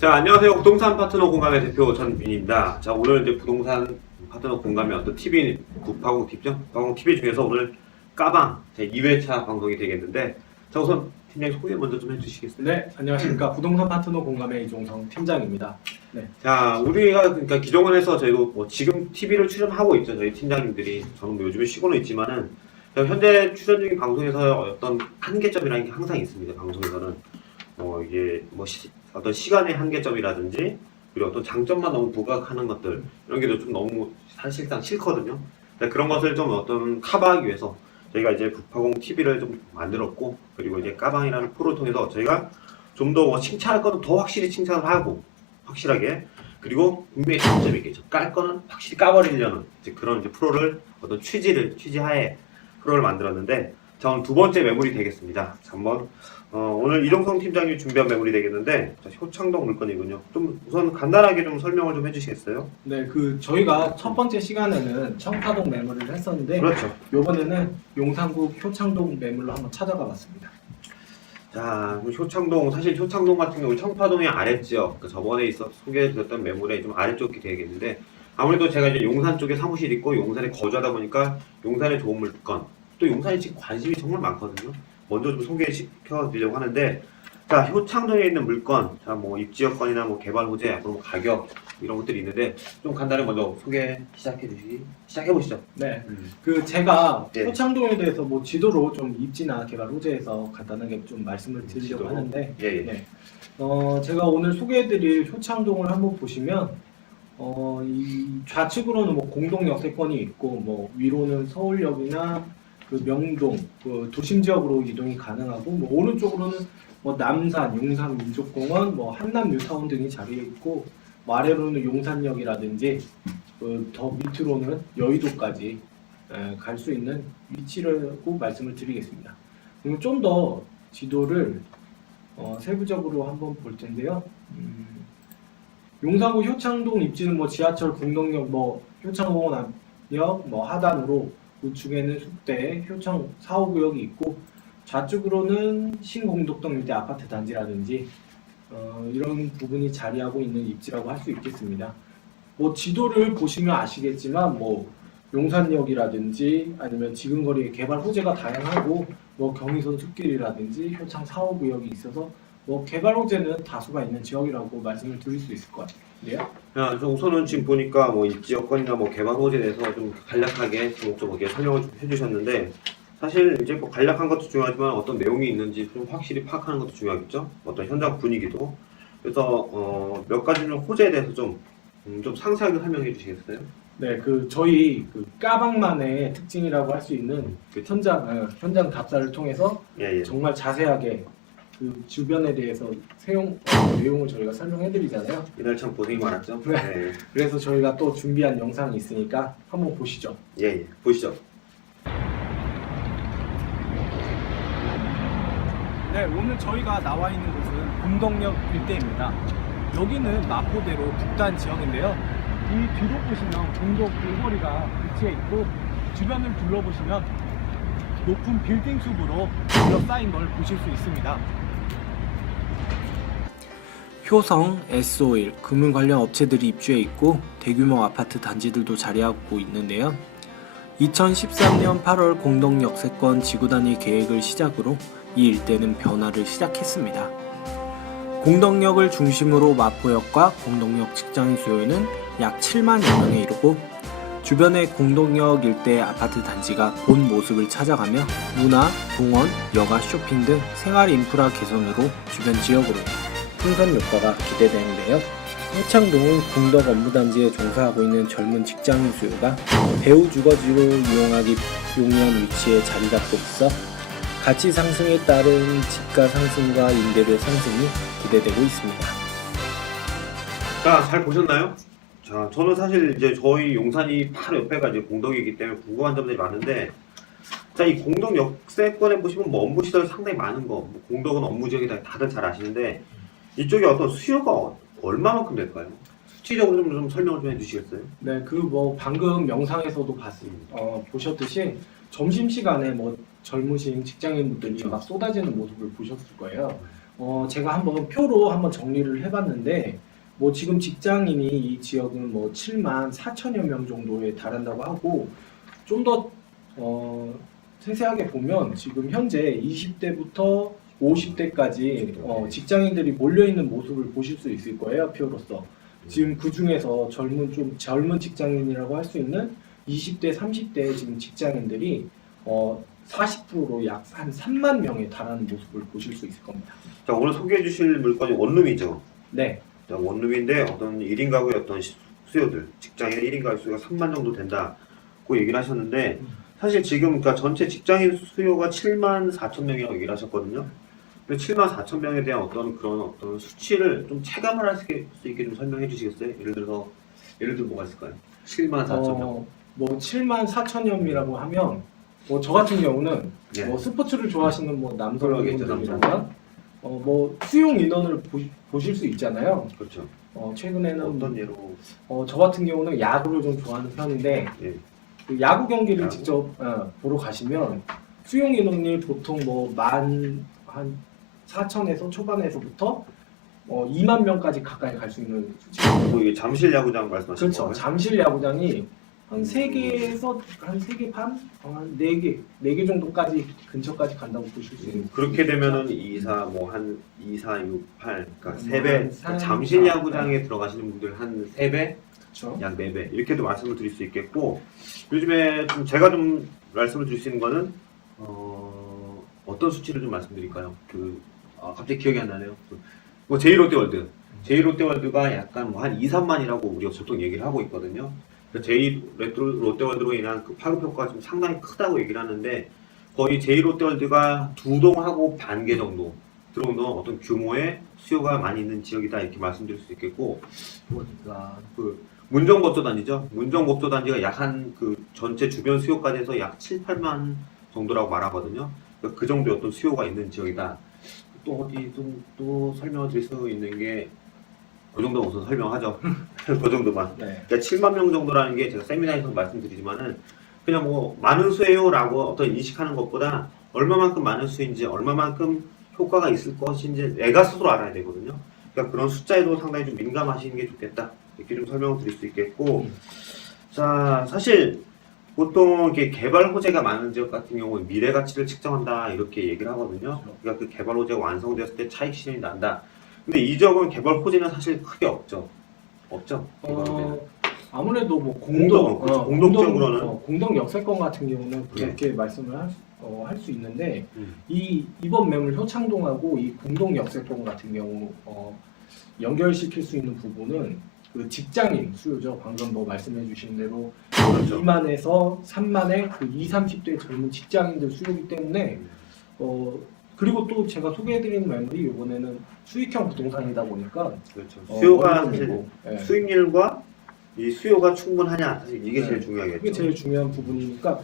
자, 안녕하세요. 부동산 파트너 공감의 대표 전민입니다. 자, 오늘 이제 부동산 파트너 공감의 어떤 TV, 북파공 팁죠? 북파공 TV 중에서 오늘 까방 제 2회차 방송이 되겠는데, 자, 우선 팀장님 소개 먼저 좀 해주시겠어요? 네, 안녕하십니까. 부동산 파트너 공감의 이종성 팀장입니다. 네. 자, 우리가 그러니까 기존에서 저희도 뭐 지금 TV를 출연하고 있죠. 저희 팀장님들이. 저는 뭐 요즘에 쉬고는 있지만은, 현재 출연 중인 방송에서 어떤 한계점이라는 게 항상 있습니다. 방송에서는. 이게 뭐 어떤 시간의 한계점이라든지 그리고 어떤 장점만 너무 부각하는 것들 이런 게 좀 너무 사실상 싫거든요. 그런 것을 좀 어떤 커버하기 위해서 저희가 이제 북파공 TV를 좀 만들었고, 그리고 이제 까방이라는 프로를 통해서 저희가 좀 더 칭찬할 거는 더 확실히 칭찬을 하고 확실하게, 그리고 분명히 장점이 있겠죠. 깔 거는 확실히 까버리려는 이제 그런 이제 프로를 어떤 취지하에 프로를 만들었는데, 자, 오늘 두 번째 매물이 되겠습니다. 자, 한번 오늘 이종성 팀장님이 준비한 매물이 되겠는데, 자, 효창동 물건이군요. 좀 우선 간단하게 좀 설명을 좀 해주시겠어요? 네, 저희가 첫 번째 시간에는 청파동 매물을 했었는데, 그렇죠. 이번에는 용산구 효창동 매물로 한번 찾아가 봤습니다. 자, 효창동, 사실 효창동 같은 경우 청파동의 아래지역, 그러니까 저번에 소개해드렸던 매물의 좀 아래쪽이 되겠는데, 아무래도 제가 이제 용산 쪽에 사무실 있고 용산에 거주하다 보니까 용산의 좋은 물건, 또 용산에 지금 관심이 정말 많거든요. 먼저 좀 소개시켜드리려고 하는데, 자, 효창동에 있는 물건, 자, 뭐 입지여건이나 뭐 개발 호재, 앞으로 뭐 가격 이런 것들이 있는데, 좀 간단히 먼저 소개 시작해보시죠. 네, 제가 네. 효창동에 대해서 뭐 지도로 좀 입지나 개발 호재에서 간단하게 좀 말씀을 드리려고 하는데, 예, 예. 네, 제가 오늘 소개해드릴 효창동을 한번 보시면, 이 좌측으로는 뭐 공동 역세권이 있고, 뭐 위로는 서울역이나 그 명동, 그 도심 지역으로 이동이 가능하고, 뭐 오른쪽으로는 뭐 남산, 용산 민족공원, 뭐 한남 뉴타운 등이 자리해 있고, 뭐 아래로는 용산역이라든지 더 밑으로는 여의도까지 갈 수 있는 위치라고 말씀을 드리겠습니다. 그럼 좀 더 지도를 세부적으로 한번 볼 텐데요. 용산구 효창동 입지는 뭐 지하철 궁덕역, 뭐 효창공원역, 뭐 하단으로 우측에는 숙대, 효창 4, 5구역이 있고, 좌측으로는 신공덕동 일대 아파트 단지라든지 이런 부분이 자리하고 있는 입지라고 할 수 있겠습니다. 뭐 지도를 보시면 아시겠지만 뭐 용산역이라든지 아니면 지근거리의 개발 호재가 다양하고, 뭐 경의선 숲길이라든지 효창 4, 5구역이 있어서 뭐 개발 호재는 다수가 있는 지역이라고 말씀을 드릴 수 있을 것 같아요. 자, 우선은 지금 보니까 뭐 입지 여건이나 뭐 개발 호재에 대해서 좀 간략하게 좀 설명을 좀 해주셨는데, 사실 이제 뭐 간략한 것도 중요하지만 어떤 내용이 있는지 좀 확실히 파악하는 것도 중요하겠죠. 어떤 현장 분위기도. 그래서 몇 가지 좀 호재에 대해서 좀 상세하게 설명해 주시겠어요? 네, 저희 까방만의 특징이라고 할 수 있는 현장 답사를 통해서 예, 예. 정말 자세하게 그 주변에 대해서 내용을 저희가 설명해드리잖아요. 이날 참 고생이 많았죠. 네. 네. 그래서 저희가 또 준비한 영상이 있으니까 한번 보시죠. 예, 예. 보시죠. 네, 오늘 저희가 나와 있는 곳은 공덕역 일대입니다. 여기는 마포대로 북단 지역인데요. 이 뒤로 보시면 공덕 길거리가 위치해 있고, 주변을 둘러보시면 높은 빌딩 숲으로 둘러싸인 걸 보실 수 있습니다. 효성, S-오일, 금융 관련 업체들이 입주해 있고 대규모 아파트 단지들도 자리하고 있는데요. 2013년 8월 공동 역세권 지구단위 계획을 시작으로 이 일대는 변화를 시작했습니다. 공덕역을 중심으로 마포역과 공덕역 직장인 수요는 약 7만여 명에 이르고, 주변의 공덕역 일대 아파트 단지가 본 모습을 찾아가며 문화, 공원, 여가 쇼핑 등 생활 인프라 개선으로 주변 지역으로 풍선 효과가 기대되는데요. 효창동은 공덕 업무단지에 종사하고 있는 젊은 직장인 수요가 배후 주거지로 이용하기 용이한 위치에 자리 잡고 있어 가치 상승에 따른 집가 상승과 임대료 상승이 기대되고 있습니다. 자, 잘 보셨나요? 자, 저는 사실 이제 저희 용산이 바로 옆에가 이제 공덕이기 때문에 궁금한 점들이 많은데, 자, 이 공덕 역세권에 보시면 뭐 업무 시설 상당히 많은 거, 뭐 공덕은 업무 지역이다 다들 잘 아시는데, 이쪽에 어떤 수요가 얼마만큼 될까요? 수치적으로 좀 설명을 좀 해주시겠어요? 네, 뭐 방금 영상에서도 보셨듯이 점심 시간에 뭐 젊으신 직장인분들이 막 쏟아지는 모습을 보셨을 거예요. 제가 한번 표로 한번 정리를 해봤는데 뭐 지금 직장인이 이 지역은 뭐 7만 4천여 명 정도에 달한다고 하고 좀 더 세세하게 보면 지금 현재 20대부터 50대까지 직장인들이 몰려 있는 모습을 보실 수 있을 거예요, 표로서. 지금 그 중에서 젊은 직장인이라고 할 수 있는 20대, 30대 지금 직장인들이 40%로 약 한 3만 명에 달하는 모습을 보실 수 있을 겁니다. 자, 오늘 소개해 주실 물건이 원룸이죠. 네. 자, 원룸인데 어떤 1인 가구의 어떤 수요들, 직장인 1인 가구 수요가 3만 정도 된다고 얘기를 하셨는데 사실 지금 그러니까 전체 직장인 수요가 7만 4천 명이라고 얘기를 하셨거든요. 근데 7만 4천 명에 대한 어떤 그런 어떤 수치를 좀 체감을 할 수 있게 좀 설명해 주시겠어요? 예를 들어 뭐가 있을까요? 7만 4천 명. 뭐 7만 4천여 명이라고 하면 뭐 저 같은 경우는 예. 뭐 스포츠를 좋아하시는 뭐 그러겠죠, 남성분들이라면 뭐 수용 인원을 보실 수 있잖아요. 그렇죠. 최근에는 어떤 예로? 저 같은 경우는 야구를 좀 좋아하는 편인데 예. 그 야구 경기를 야구? 직접 보러 가시면 수용 인원이 보통 뭐 한 4천에서 초반에서부터 2만 명까지 가까이 갈 수 있는 수치입니다. 뭐 이게 잠실 야구장 말씀하시는 그렇죠. 거예요? 잠실 야구장이 한 3개에서 한 3개 반? 한 4개 정도까지 근처까지 간다고 보실 수 있는. 그렇게 되면은 24, 뭐 한 24, 68, 그러니까 3배. 한 잠실 3, 야구장에 들어가시는 분들 한 3배, 그렇죠. 약 4배 이렇게도 말씀을 드릴 수 있겠고 요즘에 좀 제가 좀 말씀을 드릴 수 있는 거는 어떤 수치를 좀 말씀드릴까요? 갑자기 기억이 안 나네요. 뭐 제2롯데월드가 약간 뭐 한 2, 3만이라고 우리가 보통 얘기를 하고 있거든요. 제2롯데월드로 인한 그 파급 효과가 좀 상당히 크다고 얘기를 하는데 거의 제2롯데월드가 2동하고 반 개 정도 들어오는 어떤 규모의 수요가 많이 있는 지역이다 이렇게 말씀드릴 수 있겠고 그 문정법조단지죠. 문정법조단지가 약 한 그 전체 주변 수요까지 해서 약 7, 8만 정도라고 말하거든요. 그 정도의 어떤 수요가 있는 지역이다. 또 어디 또 설명을 드릴 수 있는 게 그 정도 우선 설명하죠. 그 정도만. 네. 그러니까 7만 명 정도라는 게 제가 세미나에서 말씀드리지만은 그냥 뭐 많은 수예요라고 어떤 인식하는 것보다 얼마만큼 많은 수인지 얼마만큼 효과가 있을 것인지 내가 스스로 알아야 되거든요. 그러니까 그런 숫자에도 상당히 좀 민감하시는 게 좋겠다. 이렇게 좀 설명을 드릴 수 있겠고 자 사실 보통 이렇게 개발 호재가 많은 지역 같은 경우는 미래 가치를 측정한다 이렇게 얘기를 하거든요. 그러니까 그 개발 호재가 완성되었을 때 차익 실현이 난다. 근데 이 지역은 개발 호재는 사실 크게 없죠. 개발 호재는. 아무래도 뭐 공동적으로는 공동 역세권 같은 경우는 그렇게 말씀을 할 수 있는데 음. 이번 매물 효창동하고 이 공동 역세권 같은 경우 연결시킬 수 있는 부분은 그 직장인 수요죠. 방금 뭐 말씀해 주신 대로 그렇죠. 2만에서 3만의 그 20, 30대 젊은 직장인들 수요이기 때문에 그리고 또 제가 소개해드리는 매물이 이번에는 수익형 부동산이다 보니까 그렇죠. 수요가 어느 사실 정도, 예. 수익률과 이 수요가 충분하냐 사실 이게 제일 중요하겠죠. 그게 제일 중요한 부분이니까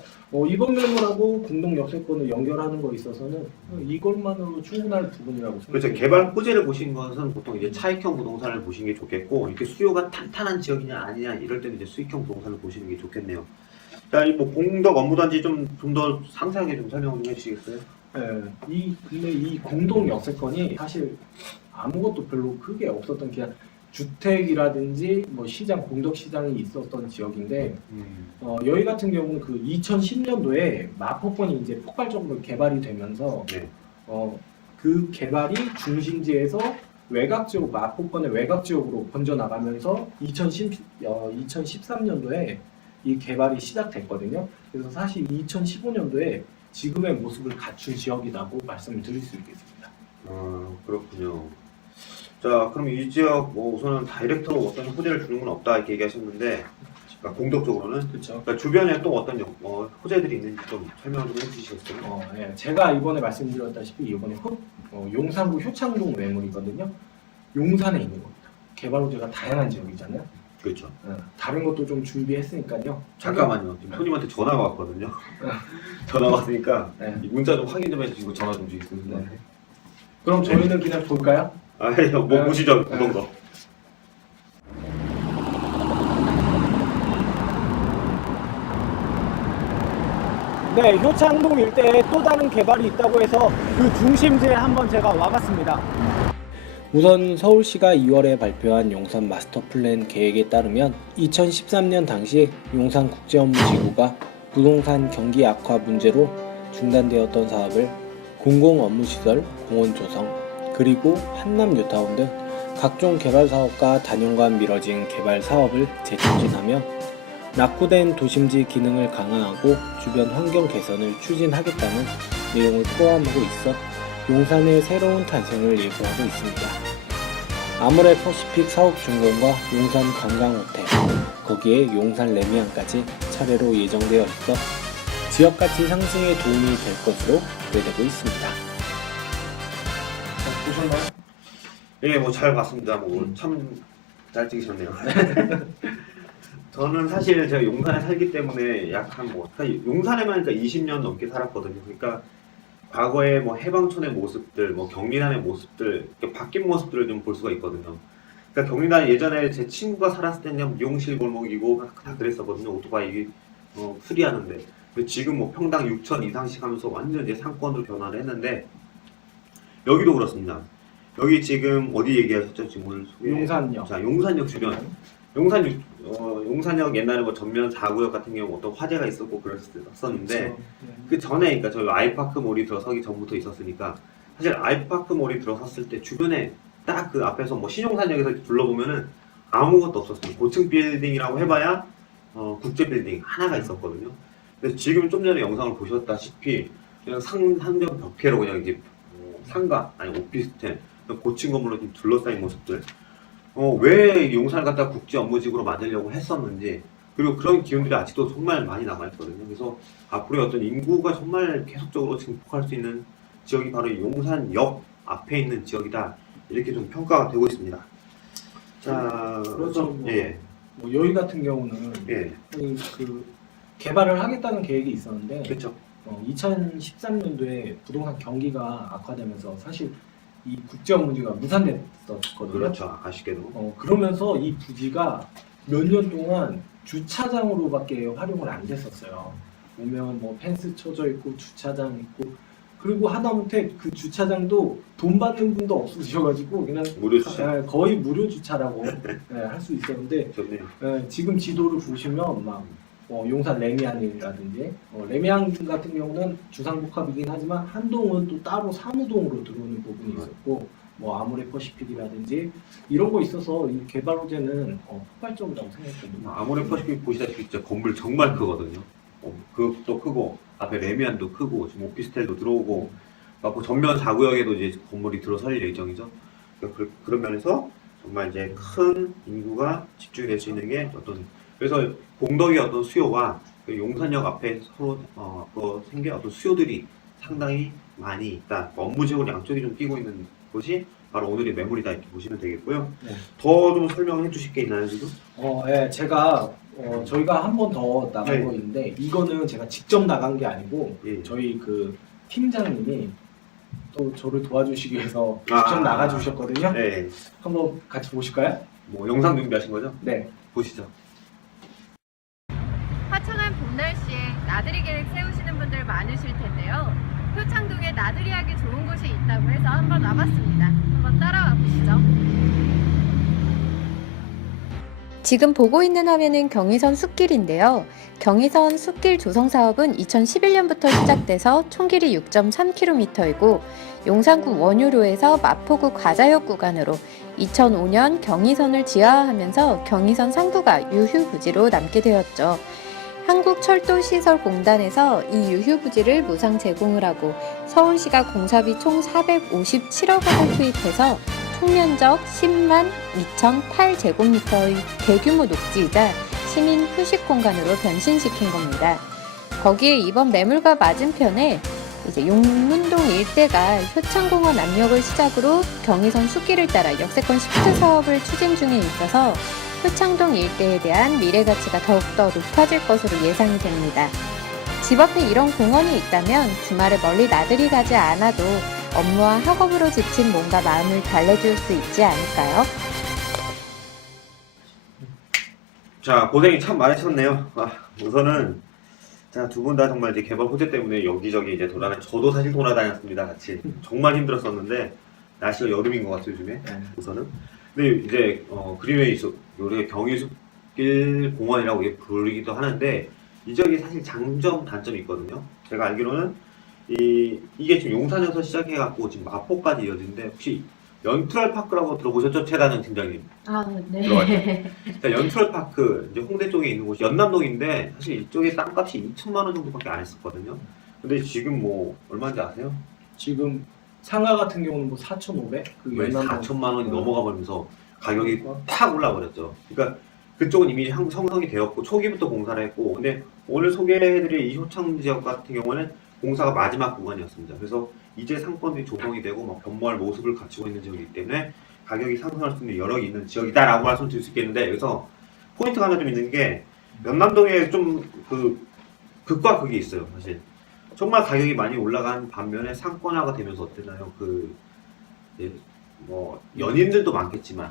이번 매물하고 공동 역세권을 연결하는 거 있어서는 이것만으로 충분할 부분이라고 그렇죠. 생각합니다. 개발 호재를 보신 것은 보통 이제 차익형 부동산을 보시는 게 좋겠고 이렇게 수요가 탄탄한 지역이냐 아니냐 이럴 때는 이제 수익형 부동산을 보시는 게 좋겠네요. 자, 이 뭐 공덕 업무단지 좀 더 상세하게 좀 설명 좀 해주시겠어요? 근데 이 공동 역세권이 사실 아무것도 별로 크게 없었던 그냥 주택이라든지 뭐 시장 공덕 시장이 있었던 지역인데 여기 같은 경우는 그 2010년도에 마포권이 이제 폭발적으로 개발이 되면서 네. 그 개발이 중심지에서 외곽 지역 마포권의 외곽 지역으로 번져 나가면서 2013년도에 이 개발이 시작됐거든요. 그래서 사실 2015년도에 지금의 모습을 갖춘 지역이라고 말씀을 드릴 수 있겠습니다. 그렇군요. 자, 그럼 이 지역 뭐 우선은 다이렉트로 어떤 호재를 주는 건 없다 이렇게 얘기하셨는데, 그러니까 공덕적으로는 그렇죠. 그러니까 주변에 또 어떤 호재들이 있는지 좀 설명을 좀 해주시겠어요? 예. 제가 이번에 말씀드렸다시피 이번에 용산구 효창동 매물이거든요. 용산에 있는 겁니다. 개발 호재가 다양한 지역이잖아요. 그렇죠. 다른 것도 좀 준비했으니까요. 잠깐만요. 지금 손님한테 전화가 왔거든요. 전화가 왔으니까 네. 이 문자 좀 확인 좀 해주시고 전화 좀 주시겠습니다. 네. 그럼 저희는 그냥 볼까요? 뭐 보시죠. 그런 거. 네, 효창동 일대에 또 다른 개발이 있다고 해서 그 중심지에 한번 제가 와봤습니다. 우선 서울시가 2월에 발표한 용산 마스터플랜 계획에 따르면 2013년 당시 용산국제업무지구가 부동산 경기 악화 문제로 중단되었던 사업을 공공업무시설, 공원 조성, 그리고 한남 뉴타운 등 각종 개발 사업과 단연간 미뤄진 개발 사업을 재추진하며 낙후된 도심지 기능을 강화하고 주변 환경 개선을 추진하겠다는 내용을 포함하고 있어 용산의 새로운 탄생을 예고하고 있습니다. 아모레퍼시픽 사업 준공과 용산 관광호텔, 거기에 용산 레미안까지 차례로 예정되어 있어 지역가치 상승에 도움이 될 것으로 기대되고 있습니다. 보셨나요? 예, 뭐 잘 봤습니다. 뭐 참 잘 찍으셨네요. 저는 사실 제가 용산에 살기 때문에 약 한 뭐 용산에만 그러니까 20년 넘게 살았거든요. 그러니까 과거의 뭐 해방촌의 모습들, 뭐 경리단의 모습들, 이렇게 바뀐 모습들을 좀 볼 수가 있거든요. 그러니까 경리단 예전에 제 친구가 살았을 때는 그냥 미용실 골목이고 다 그랬었거든요. 오토바이 수리하는데. 근데 지금 뭐 평당 6천 이상씩 하면서 완전 이제 상권으로 변화를 했는데 여기도 그렇습니다. 여기 지금 어디 얘기하셨죠? 지금 오늘 용산역. 자, 용산역 주변. 용산역 옛날에 뭐 전면 4구역 같은 경우 어떤 화재가 있었고 그랬었는데 그렇죠. 그 전에 그러니까 저희 아이파크몰이 들어서기 전부터 있었으니까 사실 아이파크몰이 들어섰을 때 주변에 딱 그 앞에서 뭐 신용산역에서 둘러보면은 아무것도 없었어요. 고층 빌딩이라고 해봐야 국제 빌딩 하나가 있었거든요. 근데 지금 좀 전에 영상을 보셨다시피 그냥 상점 벽해로 그냥 이제 상가 아니 오피스텔 고층 건물로 좀 둘러싸인 모습들. 왜 용산을 갖다 국제 업무지구로 만들려고 했었는지 그리고 그런 기운들이 아직도 정말 많이 남아있거든요. 그래서 앞으로의 어떤 인구가 정말 계속적으로 증폭할 수 있는 지역이 바로 용산역 앞에 있는 지역이다 이렇게 좀 평가가 되고 있습니다. 자, 그렇죠. 예, 뭐 여기 같은 경우는 예, 그 개발을 하겠다는 계획이 있었는데 그렇죠. 2013년도에 부동산 경기가 악화되면서 사실 이 국제업무지가 무산됐었거든요. 그렇죠. 아쉽게도. 그러면서 이 부지가 몇 년 동안 주차장으로밖에 활용을 안 됐었어요. 보면 뭐 펜스 쳐져 있고 주차장 있고 그리고 하다못해 그 주차장도 돈 받는 분도 없으셔가지고 그냥 무료 주차. 거의 무료 주차라고 할 수 있었는데 좋네요. 지금 지도를 보시면 막 용산 레미안이라든지 레미안 같은 경우는 주상복합이긴 하지만 한동은 또 따로 사무동으로 들어오는 부분이 있었고 뭐 아모레퍼시픽이라든지 이런 거 있어서 이 개발 호재는 폭발적이라고 생각했거든요. 아모레퍼시픽 보시다시피 진짜 건물 정말 크거든요. 그것도 크고 앞에 레미안도 크고 지금 오피스텔도 들어오고 뭐 전면 4구역에도 이제 건물이 들어설 예정이죠. 그런 면에서 정말 이제 큰 인구가 집중이 될 수 있는 게 그래서 공덕의 어떤 수요와 그 용산역 앞에 서로 앞으로 생길 어떤 수요들이 상당히 많이 있다. 업무지구로 양쪽이 좀 끼고 있는 것이 바로 오늘의 매물이다 이렇게 보시면 되겠고요. 네. 더 좀 설명해 주실 게 있나요 지금? 예, 제가 저희가 한 번 더 나간 네. 거 있는데 이거는 제가 직접 나간 게 아니고 예. 저희 그 팀장님이 또 저를 도와주시기 위해서 직접 나가 주셨거든요. 네. 한번 같이 보실까요? 뭐 영상 준비하신 거죠? 네. 보시죠. 화창한 봄 날씨에 나들이 계획 세우시는 분들 많으실 텐데요. 효창동에 나들이하기 좋은 곳이 있다고 해서 한번 와봤습니다. 한번 따라와 보시죠. 지금 보고 있는 화면은 경의선 숲길인데요. 경의선 숲길 조성 사업은 2011년부터 시작돼서 총 길이 6.3km이고 용산구 원효로에서 마포구 과자역 구간으로 2005년 경의선을 지하화하면서 경의선 상부가 유휴부지로 남게 되었죠. 한국철도시설공단에서 이 유휴부지를 무상 제공을 하고 서울시가 공사비 총 457억 원을 투입해서 총면적 10만 2,008제곱미터의 대규모 녹지이자 시민 휴식 공간으로 변신시킨 겁니다. 거기에 이번 매물과 맞은편에 이제 용문동 일대가 효창공원 압력을 시작으로 경의선 숲길을 따라 역세권 시프트 사업을 추진 중에 있어서 효창동 일대에 대한 미래 가치가 더욱더 높아질 것으로 예상이 됩니다. 집 앞에 이런 공원이 있다면 주말에 멀리 나들이 가지 않아도 업무와 학업으로 지친 몸과 마음을 달래줄 수 있지 않을까요? 자, 고생이 참 많으셨네요. 우선은 자, 두 분 다 정말 이제 개발 호재 때문에 여기저기 이제 저도 사실 돌아다녔습니다, 같이. 정말 힘들었었는데, 날씨가 여름인 것 같아요, 요즘에. 우선은. 근데 이제, 그림에 요새 경의숲길 공원이라고 이게 부르기도 하는데, 이 지역이 사실 장점, 단점이 있거든요. 제가 알기로는, 이게 지금 용산에서 시작해갖고 지금 마포까지 이어지는데, 혹시 연트럴 파크라고 들어보셨죠? 최다정 팀장님. 아, 네. 들어가죠. 자, 연트럴 파크, 이제 홍대 쪽에 있는 곳이 연남동인데, 사실 이쪽에 땅값이 2천만 원 정도밖에 안 했었거든요. 근데 지금 뭐, 얼마인지 아세요? 지금 상가 같은 경우는 뭐 4,500? 그 왜 연남동 4천만 원이 넘어가 버리면서 가격이 탁 올라버렸죠. 그러니까 그쪽은 이미 형성이 되었고, 초기부터 공사를 했고, 근데 오늘 소개해드릴 이 효창 지역 같은 경우는 공사가 마지막 구간이었습니다. 그래서 이제 상권들이 조성이 되고 막 변모할 모습을 갖추고 있는 지역이기 때문에 가격이 상승할 수 있는 여력이 있는 지역이다라고 말씀드릴 수 있겠는데, 여기서 포인트가 하나 좀 있는 게 연남동에 좀 극과 극이 있어요. 사실 정말 가격이 많이 올라간 반면에 상권화가 되면서 어땠나요? 뭐 연인들도 많겠지만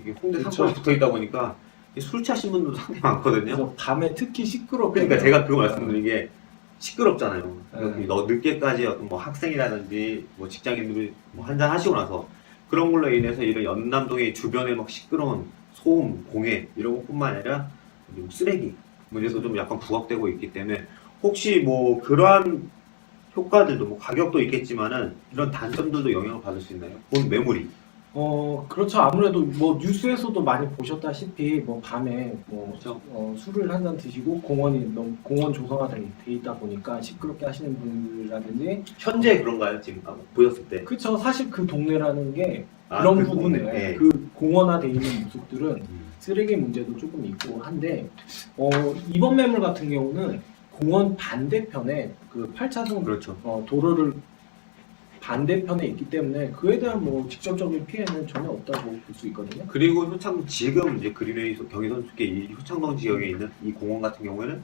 이게 홍대 그쵸. 상권에 붙어 있다 보니까 술 취하신 분들도 상당히 많거든요. 그래서 밤에 특히 시끄럽고 그러니까 제가 그거 말씀드린 게 시끄럽잖아요. 그러니까 네. 너 늦게까지 어떤 뭐 학생이라든지 뭐 직장인들이 뭐 한잔 하시고 나서 그런 걸로 인해서 이런 연남동의 주변에 막 시끄러운 소음, 공해 이런 것뿐만 아니라 좀 쓰레기 문제도 좀 약간 부각되고 있기 때문에 혹시 뭐 그러한 효과들도 뭐 가격도 있겠지만은 이런 단점들도 영향을 받을 수 있나요? 본 매물이. 그렇죠. 아무래도 뭐 뉴스에서도 많이 보셨다시피 뭐 밤에 뭐 그렇죠. 술을 한 잔 드시고 공원 조성화돼 있다 보니까 시끄럽게 하시는 분들이라든지 현재 그런가요? 지금 보셨을 때. 그렇죠. 사실 그 동네라는 게 그런 그 부분에 동네. 네. 그 공원화돼 있는 모습들은 쓰레기 문제도 조금 있고 한데 이번 매물 같은 경우는 공원 반대편에 그 8차선 그렇죠. 도로를 반대편에 있기 때문에 그에 대한 뭐 직접적인 피해는 전혀 없다고 볼 수 있거든요. 그리고 지금 이제 그린웨이 경의선숲계 이 효창동 지역에 있는 이 공원 같은 경우에는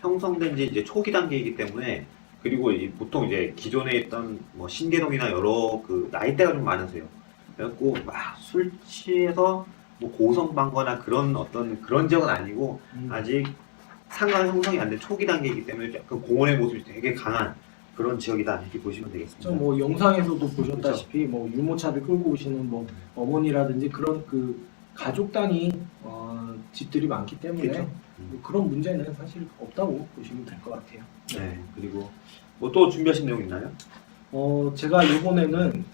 형성된 지 이제 초기 단계이기 때문에 그리고 보통 이제 기존에 있던 뭐 신계동이나 여러 그 나이대가 좀 많으세요. 그래갖고 막 술 취해서 뭐 고성방거나 그런 지역은 아니고 아직 상가 형성이 안 된 초기 단계이기 때문에 약간 공원의 모습이 되게 강한 그런 지역이다 이렇게 보시면 되겠습니다. 뭐 영상에서도 보셨다시피 뭐 유모차를 끌고 오시는 뭐 어머니라든지 그런 그 가족 단위 집들이 많기 때문에 그렇죠. 뭐 그런 문제는 사실 없다고 보시면 될 것 같아요. 네. 그리고 뭐 또 준비하신 내용 있나요? 제가 이번에는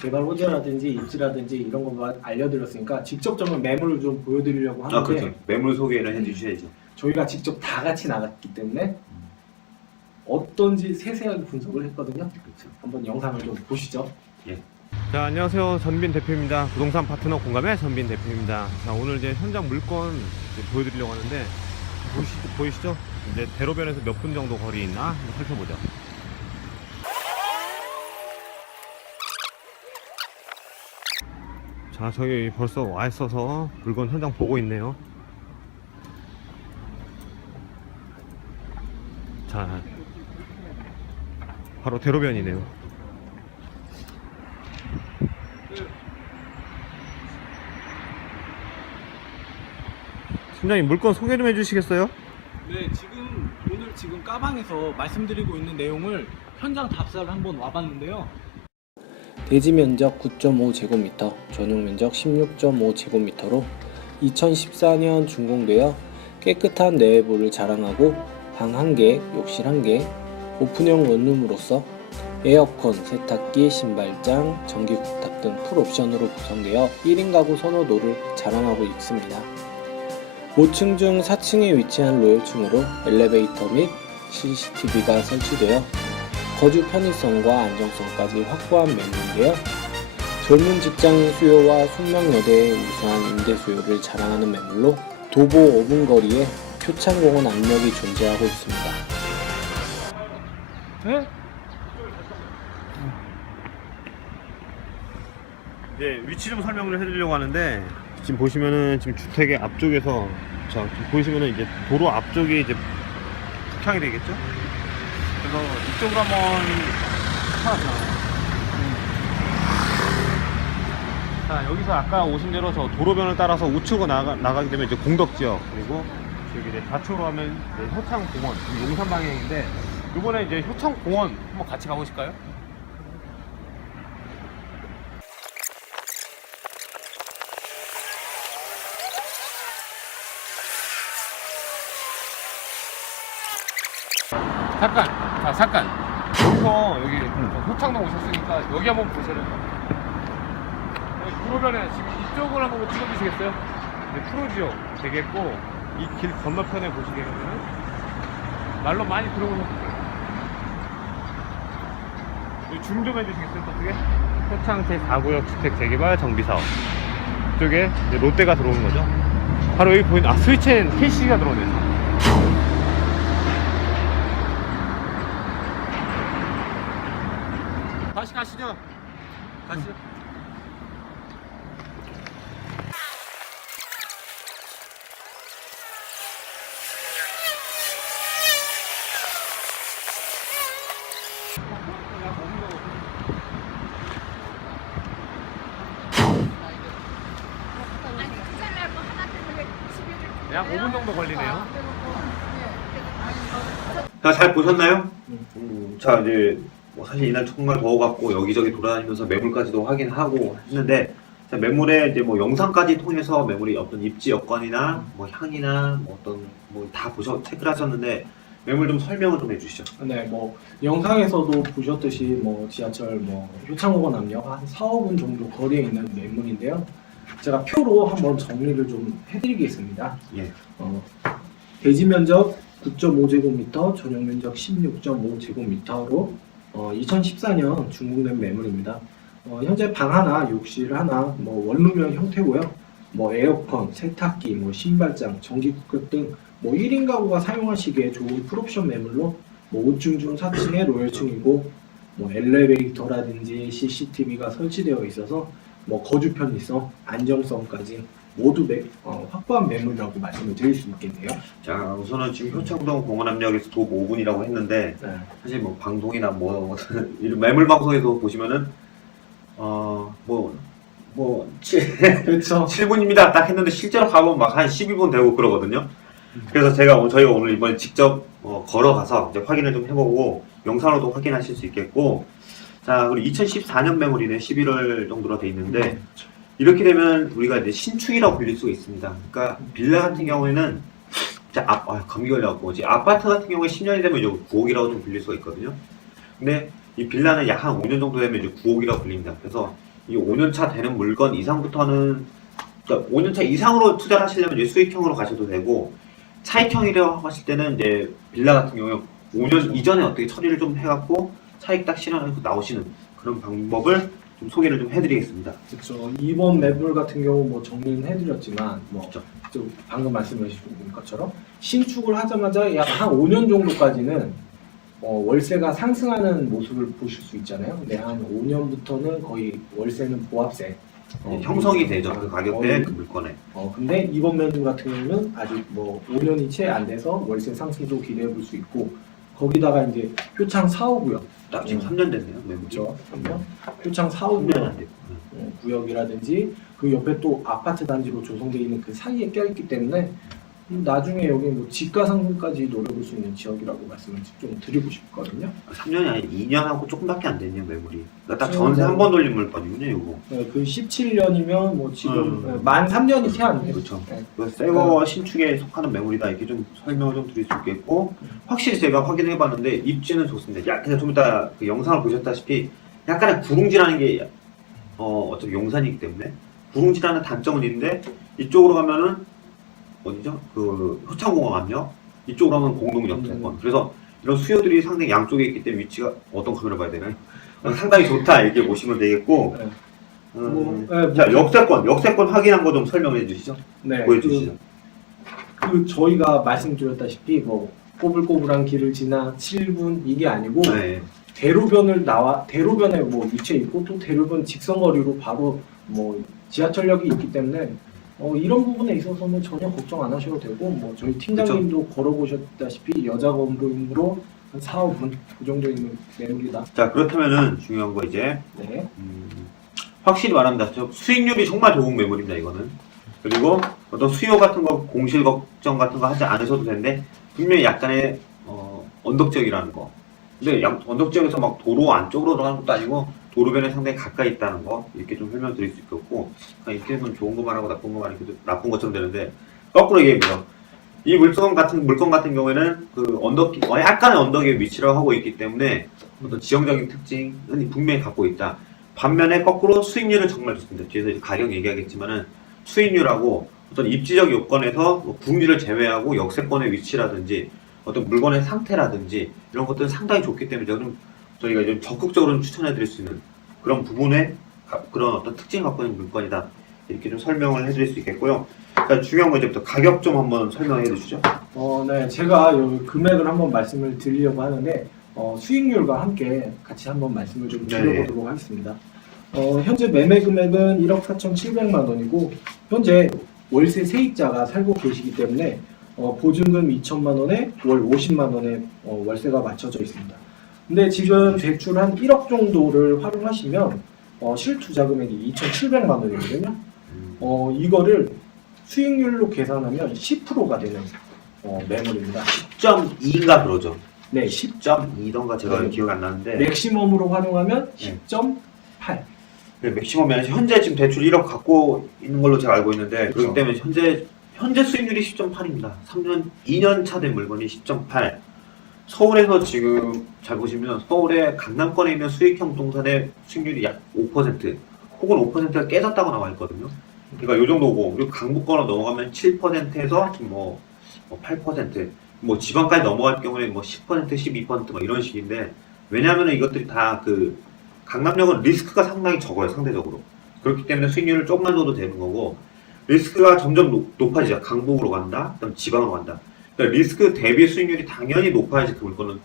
개발 호재라든지 입지라든지 이런 것만 알려드렸으니까 직접적인 매물을 좀 보여드리려고 하는데 그렇죠. 매물 소개를 해주셔야죠. 저희가 직접 다 같이 나갔기 때문에 어떤지 세세하게 분석을 했거든요. 그렇죠. 한번 영상을 좀 보시죠. 자, 안녕하세요. 전빈 대표입니다. 부동산 파트너 공감의 전빈 대표입니다. 자, 오늘 이제 현장 물건 이제 보여드리려고 하는데 보이시죠? 이제 대로변에서 몇 분 정도 거리 있나 한번 살펴보죠. 자, 저희 벌써 와 있어서 물건 현장 보고 있네요. 자, 바로 대로변이네요. 팀장님 물건 소개 좀 해주시겠어요? 네, 오늘 까방에서 말씀드리고 있는 내용을 현장 답사를 한번 와봤는데요. 대지 면적 9.5제곱미터, 전용 면적 16.5제곱미터로 2014년 준공되어 깨끗한 내부를 자랑하고 방 1개, 욕실 1개, 오픈형 원룸으로서 에어컨, 세탁기, 신발장, 전기국탑 등 풀옵션으로 구성되어 1인 가구 선호도를 자랑하고 있습니다. 5층 중 4층에 위치한 로열층으로 엘리베이터 및 CCTV가 설치되어 거주 편의성과 안정성까지 확보한 매물인데요. 젊은 직장인 수요와 숙명여대의 우수한 임대 수요를 자랑하는 매물로 도보 5분 거리에 효창공원 압력이 존재하고 있습니다. 네? 네, 위치 좀 설명을 해드리려고 하는데 지금 보시면은 지금 주택의 앞쪽에서 자 지금 보시면은 이제 도로 앞쪽에 이제 북향이 되겠죠? 그래서 이쪽으로 한번 자 여기서 아까 오신 대로 저 도로변을 따라서 우측으로 나가게 되면 이제 공덕지역 그리고 여기 이제 좌측으로 하면 이제 효창공원, 용산 방향인데 이번에 이제 효창공원 한번 같이 가보실까요? 잠깐. 여기서 여기 효창동 오셨으니까 여기 한번 보세요. 구로변에 지금 이쪽을 한번 찍어주시겠어요? 네, 프로지오 되겠고 이 길 건너편에 보시게 되면 말로 많이 들어보셨을 거예요. 줌 좀 해주시겠어요? 어떻게? 효창 제4구역 주택 재개발 정비사업 이쪽에 이제 롯데가 들어오는 거죠. 바로 여기 보이는 스위치엔 KC가 들어오네요. 다시 가시죠. 가시죠. 약 5분 정도 걸리네요. 자, 잘 보셨나요? 자, 이제 뭐 사실 이날 정말 더워갖고 여기저기 돌아다니면서 매물까지도 확인하고 했는데, 자, 매물에 이제 뭐 영상까지 통해서 매물이 어떤 입지 여건이나 뭐 향이나 뭐 어떤 뭐 다 체크를 하셨는데, 매물 좀 설명을 좀 해주시죠. 네, 뭐 영상에서도 보셨듯이 뭐 지하철 뭐 효창공원 앞역 한 4, 5분 정도 거리에 있는 매물인데요. 제가 표로 한번 정리를 좀 해드리겠습니다. 예. 대지 면적 9.5제곱미터, 전용 면적 16.5제곱미터로 2014년 준공된 매물입니다. 현재 방 하나, 욕실 하나, 뭐 원룸형 형태고요. 뭐 에어컨, 세탁기, 뭐 신발장, 전기쿠크 등 뭐 1인 가구가 사용하시기에 좋은 풀옵션 매물로 뭐 5층 중 4층에 로열층이고 뭐 엘리베이터라든지 CCTV가 설치되어 있어서 뭐 거주 편의성, 안정성까지 모두 확보한 매물이라고 말씀을 드릴 수 있겠네요. 자, 우선은 지금 효창동 공원압력에서 도보 5분이라고 했는데, 네. 사실 뭐 방송이나 뭐 이런 매물 방송에서 보시면은 그렇죠. 7분입니다 딱 했는데 실제로 가보면 막 한 12분 되고 그러거든요. 그래서 저희가 오늘 이번에 직접 걸어가서 이제 확인을 좀 해보고 영상으로도 확인하실 수 있겠고, 자, 그리고 2014년 매물이네. 11월 정도로 돼 있는데, 이렇게 되면 우리가 이제 신축이라고 불릴 수가 있습니다. 그러니까 빌라 같은 경우에는 감기 걸려갖고 아파트 같은 경우에 10년이 되면 이제 9억이라고 좀 불릴 수가 있거든요. 근데 이 빌라는 약 한 5년 정도 되면 이제 9억이라고 불립니다. 그래서 이 5년차 되는 물건 이상부터는, 그러니까 5년차 이상으로 투자를 하시려면 이제 수익형으로 가셔도 되고, 차익형이라고 하실 때는 이제 빌라 같은 경우에 5년 이전에 어떻게 처리를 좀 해갖고 차익 딱 실현해서 나오시는 그런 방법을 좀 소개를 좀 해드리겠습니다. 그렇죠. 이번 매물 같은 경우 뭐 정리는 해드렸지만 뭐 그렇죠. 좀 방금 말씀하신 것처럼 신축을 하자마자 약 한 5년 정도까지는 월세가 상승하는 모습을 보실 수 있잖아요. 근데 한 5년부터는 거의 월세는 보합세 형성이 되죠. 그 가격대 그 물건에. 근데 이번 매물 같은 경우는 아직 뭐 5년이 채 안 돼서 월세 상승도 기대해 볼 수 있고, 거기다가 이제 표창 4호구역 딱 지금 3년 됐네요. 매물이. 그렇죠. 표창 3년 4호구역 안 됐고. 구역이라든지 그 옆에 또 아파트 단지로 조성되어 있는 그 사이에 껴있기 때문에 나중에 여기 뭐 지가 상승까지 노려볼 수 있는 지역이라고 말씀을 좀 드리고 싶거든요. 3년이 아니라 2년하고 조금밖에 안 됐네요, 매물이. 그러니까 딱 그렇죠. 전세 한 번 돌린 물건이군요, 이거. 그 17년이면 뭐 지금 만 3년이 채 안 돼요. 그렇죠. 네. 그 새거 신축에 속하는 매물이다, 이렇게 좀 설명을 좀 드릴 수 있겠고, 확실히 제가 확인해봤는데 입지는 좋습니다. 약간 좀 이따 그 영상을 보셨다시피 약간의 구릉지라는 게 어차피 용산이기 때문에 구릉지라는 단점은 있는데, 이쪽으로 가면은 어디죠? 그 효창공원 압력, 이쪽으로 하면 공동역세권. 그래서 이런 수요들이 상당히 양쪽에 있기 때문에 위치가 어떤 카메라 봐야 되나요? 상당히 좋다, 이렇게 보시면 되겠고. 자, 역세권 확인한 거 좀 설명해 주시죠. 네, 보여주시죠. 저희가 말씀드렸다시피 뭐 꼬불꼬불한 길을 지나 7분 이게 아니고 네. 대로변에 뭐 위치해 있고, 또 대로변 직선거리로 바로 뭐 지하철역이 있기 때문에 이런 부분에 있어서는 전혀 걱정 안 하셔도 되고, 뭐 저희 팀장님도 걸어보셨다시피 여자 건물로 한 4, 5분 그 정도 있는 매물이다. 자, 그렇다면은 중요한 거 이제 네. 확실히 말합니다. 수익률이 정말 좋은 매물입니다, 이거는. 그리고 어떤 수요 같은 거, 공실 걱정 같은 거 하지 않으셔도 되는데 분명히 약간의 언덕 지역이라는 거. 근데 언덕 지역에서 막 도로 안쪽으로 들어가는 것도 아니고 도로변에 상당히 가까이 있다는 거 이렇게 좀 설명드릴 수 있겠고, 이렇게는 좋은 것만 하고 나쁜 것만 이렇게 나쁜 것처럼 되는데 거꾸로 얘기해보죠. 이 물건 같은 경우에는 그 약간의 언덕에 위치를 하고 있기 때문에 어떤 지형적인 특징은 분명히 갖고 있다. 반면에 거꾸로 수익률은 정말 좋습니다. 뒤에서 이제 가격 얘기하겠지만은 수익률하고 어떤 입지적 요건에서 뭐 국리를 제외하고 역세권의 위치라든지 어떤 물건의 상태라든지 이런 것들은 상당히 좋기 때문에 저희가 좀 적극적으로 좀 추천해드릴 수 있는 그런 부분에 그런 어떤 특징을 갖고 있는 물건이다. 이렇게 좀 설명을 해드릴 수 있겠고요. 자, 중요한 거 이제부터 가격 좀 한번 설명해 주시죠. 네, 제가 요 금액을 한번 말씀을 드리려고 하는데 수익률과 함께 같이 한번 말씀을 좀 드려보도록 하겠습니다. 현재 매매 금액은 1억 4,700만 원이고 현재 월세 세입자가 살고 계시기 때문에 보증금 2천만 원에 월 50만 원의 월세가 맞춰져 있습니다. 근데 지금 대출 한 1억 정도를 활용하시면 실투자 금액이 2,700만 원이거든요. 이거를 수익률로 계산하면 10%가 되는 매물입니다. 10.2인가 그러죠. 네, 10.2던가 제가 네. 기억이 안 나는데 맥시멈으로 활용하면 네. 10.8. 네, 맥시멈이 현재 지금 대출 1억 갖고 있는 걸로 제가 알고 있는데 그렇죠. 그렇기 때문에 현재 수익률이 10.8입니다. 2년 차 된 물건이 10.8. 서울에서 지금 잘 보시면 서울의 강남권에 있는 수익형 부동산의 수익률이 약 5% 혹은 5%가 깨졌다고 나와 있거든요. 그러니까 요 정도고, 그리고 강북권으로 넘어가면 7%에서 뭐 8%, 뭐 지방까지 넘어갈 경우에 뭐 10%, 12% 뭐 이런 식인데, 왜냐하면 이것들이 다 그 강남역은 리스크가 상당히 적어요, 상대적으로. 그렇기 때문에 수익률을 조금만 줘도 되는 거고, 리스크가 점점 높아지죠. 강북으로 간다, 그다음 지방으로 간다. 그러니까 리스크 대비 수익률이 당연히 높아야지 그 물건은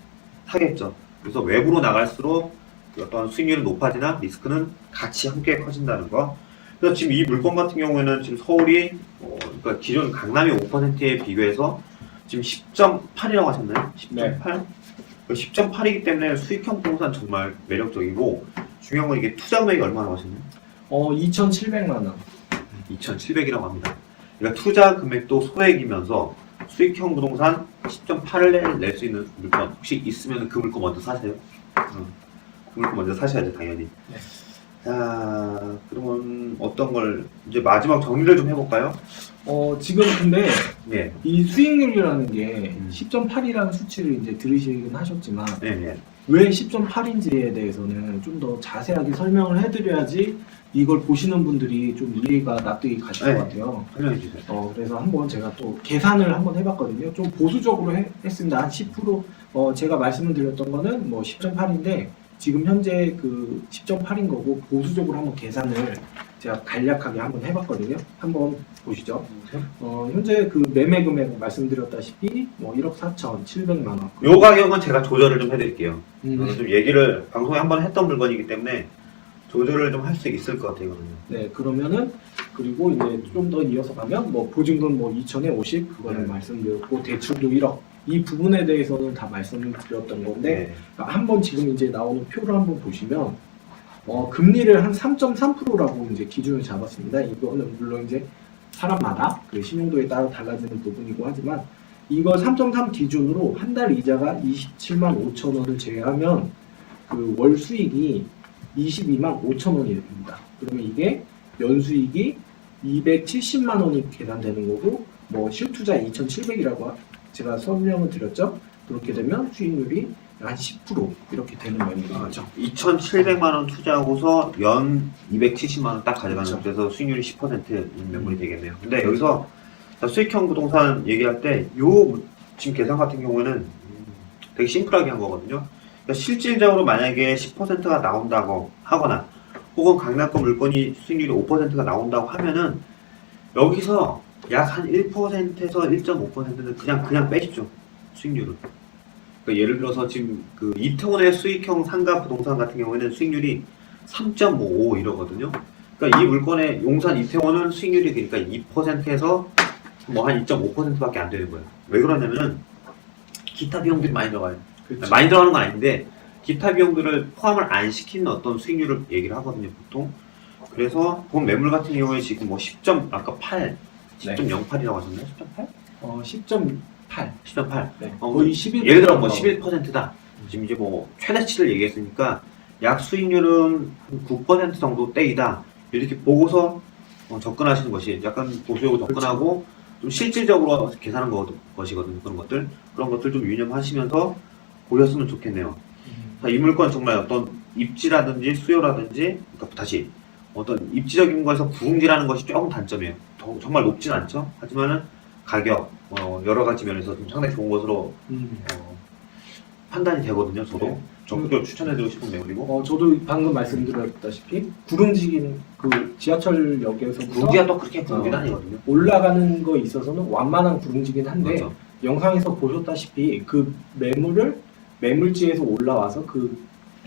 사겠죠. 그래서 외부로 나갈수록 어떤 수익률이 높아지나 리스크는 같이 함께 커진다는 거. 그래서 지금 이 물건 같은 경우에는 지금 서울이 그러니까 기존 강남이 5%에 비교해서 지금 10.8이라고 하셨나요? 10.8? 10.8이기 때문에 수익형 부동산 정말 매력적이고, 중요한 건 이게 투자 금액이 얼마나 하셨나요? 2,700만 원. 2,700이라고 합니다. 그러니까 투자 금액도 소액이면서 수익형 부동산 10.8을 낼 수 있는 물건 혹시 있으면 그 물건 먼저 사세요. 그 물건 먼저 사셔야죠, 당연히. 네. 자, 그러면 어떤 걸 이제 마지막 정리를 좀 해볼까요? 지금 근데 네, 이 수익률이라는 게 음. 10.8이라는 수치를 이제 들으시긴 하셨지만 네, 네. 왜 10.8인지에 대해서는 좀 더 자세하게 설명을 해드려야지 이걸 보시는 분들이 좀 이해가 납득이 가실 네. 것 같아요. 설명해 주세요. 그래서 한번 제가 또 계산을 한번 해봤거든요. 좀 보수적으로 했습니다. 한 10%, 제가 말씀을 드렸던 거는 뭐 10.8인데 지금 현재 그 10.8인 거고 보수적으로 한번 계산을 제가 간략하게 한번 해봤거든요. 한번 보시죠. 현재 그 매매 금액 말씀드렸다시피 뭐 1억 4,700만 원. 요 가격은 제가 조절을 좀 해드릴게요. 음, 좀 얘기를 방송에 한번 했던 물건이기 때문에 조절을 좀 할 수 있을 것 같아요. 이거는. 네, 그러면은 그리고 이제 좀 더 이어서 가면 뭐 보증금 뭐 2천에 50 그거는 네. 말씀드렸고 대출도 1억 이 부분에 대해서는 다 말씀을 드렸던 건데 네. 한번 지금 이제 나오는 표를 한번 보시면 금리를 한 3.3%라고 이제 기준을 잡았습니다. 이거는 물론 이제 사람마다 그 신용도에 따라 달라지는 부분이고 하지만 이걸 3.3 기준으로 한 달 이자가 27만 5천 원을 제외하면 그 월 수익이 22만 5천 원이 됩니다. 그러면 이게 연수익이 270만 원이 계산되는 거고 뭐 실투자 2,700이라고 제가 설명을 드렸죠. 그렇게 되면 수익률이 한 10% 이렇게 되는 매물이죠. 2,700만 원 투자하고서 연 270만 원 딱 가져가는, 그렇죠. 그래서 수익률이 10%인 매물이 되겠네요. 근데 여기서 수익형 부동산 얘기할 때 요 지금 계산 같은 경우에는 되게 심플하게 한 거거든요. 그러니까 실질적으로 만약에 10%가 나온다고 하거나 혹은 강남권 물건이 수익률이 5%가 나온다고 하면은 여기서 약 한 1%에서 1.5%는 그냥 빼십시오. 수익률을. 그러니까 예를 들어서 지금 그 이태원의 수익형 상가 부동산 같은 경우에는 수익률이 3.55 이러거든요. 그러니까 이 물건의 용산 이태원은 수익률이 그러니까 2%에서 뭐 한 2.5%밖에 안 되는 거예요. 왜 그러냐면은 기타 비용들이 많이 들어가요. 그렇죠. 많이 들어가는 건 아닌데 기타 비용들을 포함을 안 시키는 어떤 수익률을 얘기를 하거든요, 보통. 그래서 본 매물 같은 경우에 지금 뭐 10점 아까 8, 10.08이라고 하셨나요? 10.8? 10.8. 10.8. 네. 어, 거의 11. 예를 들어 뭐 11%다. 지금 이제 뭐 최대치를 얘기했으니까 약 수익률은 한 9% 정도 떼이다. 이렇게 보고서 접근하시는 것이 약간 보수적으로 접근하고 좀 실질적으로 계산한 것이거든요. 그런 것들 좀 유념하시면서 보셨으면 좋겠네요. 자, 이 물건 정말 어떤 입지라든지 수요라든지 그러니까 다시 어떤 입지적인 거에서 부흥지라는 것이 조금 단점이에요. 정말 높진 않죠. 하지만은 가격 여러 가지 면에서 좀 상당히 좋은 것으로 판단이 되거든요. 저도 네. 적극적으로 추천해드리고 싶은 매물이고 저도 방금 말씀드렸다시피 구름지긴 그 지하철역에서부터 부흥지가 또 그렇게 부흥지는 아니거든요. 올라가는 거 있어서는 완만한 구름지긴 한데 맞죠. 영상에서 보셨다시피 그 매물지에서 올라와서 그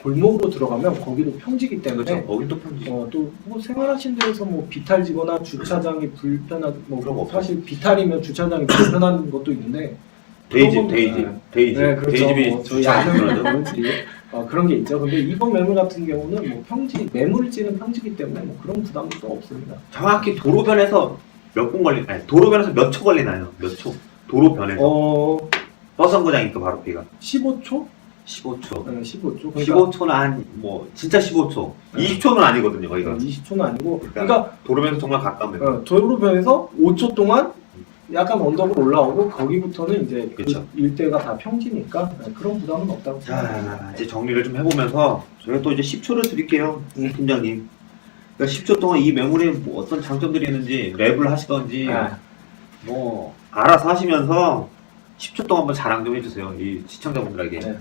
골목으로 들어가면 거기도 평지기 때문에 그렇죠. 거긴 또 편지. 또뭐 생활하신 데에서 뭐 비탈지거나 주차장이 불편한 뭐 그런 거 없어요. 사실 비탈이면 주차장이 불편한 것도 있는데 데이집, 그런 건- 데이집. 네, 그렇죠. 데이집이 뭐 저희 주차하는 아는 거죠. 매물들이 그런 게 있죠. 근데 이번 매물 같은 경우는 뭐 평지 매물지는 평지기 때문에 뭐 그런 부담도 또 없습니다. 정확히 도로변에서 몇 분 아니 도로변에서 몇 초 걸리나요? 몇 초? 도로변에서 버스 정거장이니까 바로 비가 15초? 15초. 네, 15초. 그러니까 15초는 한 뭐 진짜 15초. 네. 20초는 아니거든요, 거기가. 20초는 아니고 그러니까 그러니까 도로변에서 정말 가까우면. 도로변에서 5초 동안 약간 언덕으로 올라오고 거기부터는 이제 그쵸. 그 일대가 다 평지니까 그런 부담은 없다고 자, 생각합니다. 이제 정리를 좀 해보면서 저희가 또 이제 10초를 드릴게요, 음. 팀장님. 그러니까 10초 동안 이 매물에 뭐 어떤 장점들이 있는지 랩을 하시던지 뭐 알아서 하시면서 10초 동안 한번 자랑 좀 해주세요, 이 시청자분들에게. 네.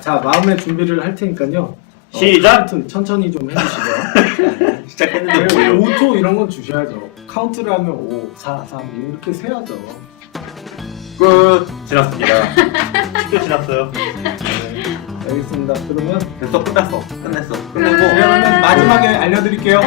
자, 마음의 준비를 할 테니까요. 시작! 카운트 천천히 좀 해주시고요. 시작했는데 네, 뭐예요? 5초 이런 건 주셔야죠. 카운트를 하면 5, 4, 3 이렇게 세야죠. 끝! 지났습니다. 10초 지났어요. 네, 알겠습니다. 그러면 됐어, 끝났어. 끝냈어. 끝내고. 그러면 마지막에 알려드릴게요.